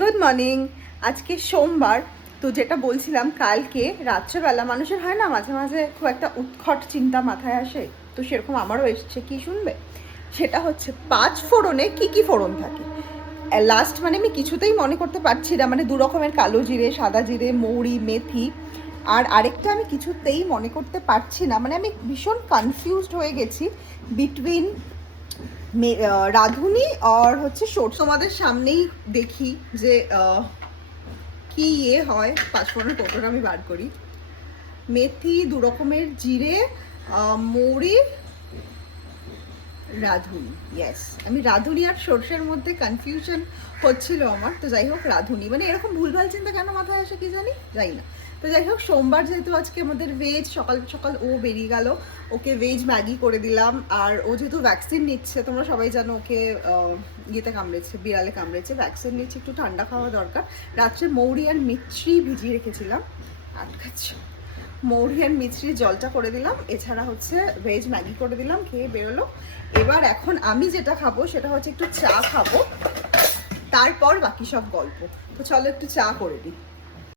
Good morning. আজকে সোমবার। তো যেটা বলছিলাম, কালকে রাত্রেবেলা মানুষের হয় না মাঝে মাঝে খুব একটা উৎকট চিন্তা মাথায় আসে, তো সেরকম আমারও এসছে। কি শুনবে? সেটা হচ্ছে পাঁচ ফোড়নে কি কি ফোড়ন থাকে। লাস্ট মানে আমি কিছুতেই মনে করতে পারছি না, মানে দু রকমের কালো জিরে, সাদা জিরে, মৌরি, মেথি, আর আরেকটা আমি কিছুতেই মনে করতে পারছি না। মানে আমি ভীষণ কনফিউজড হয়ে গেছি বিটুইন রাঁধুনি আর হচ্ছে সরষে। তোমাদের সামনেই দেখি যে কি হয়। পাঁচফোড়নের কৌটোটা আমি বার করি। মেথি, দু রকমের জিরে, মৌরি, রাঁধুনি। ইয়েস, আমি রাঁধুনি আর সর্ষের মধ্যে কনফিউশন হচ্ছিল আমার। তো যাই হোক, রাঁধুনি মানে এরকম ভুলভাল চিন্তা কেন মাথায় আসে কি জানি, যাই না। তো যাই হোক, সোমবার যেহেতু আজকে আমাদের ভেজ, সকাল সকাল ও বেরিয়ে গেল, ওকে ভেজ ম্যাগি করে দিলাম। আর ও যেহেতু ভ্যাকসিন নিচ্ছে, তোমরা সবাই জানো ওকে ইয়েতে কামড়েছে, বিড়ালে কামড়েছে, ভ্যাকসিন নিচ্ছে, একটু ঠান্ডা খাওয়া দরকার। রাত্রে মৌরি আর মিছরি ভিজিয়ে রেখেছিলাম, আটকাচ্ছে। মৌরি আর মিছরির জলটা করে দিলাম, এছাড়া হচ্ছে ভেজ ম্যাগি করে দিলাম, খেয়ে বেরোলো। এবার এখন আমি যেটা খাবো সেটা হচ্ছে একটু চা খাবো, তারপর বাকি সব গল্প। তো চলো একটু চা করে দিই।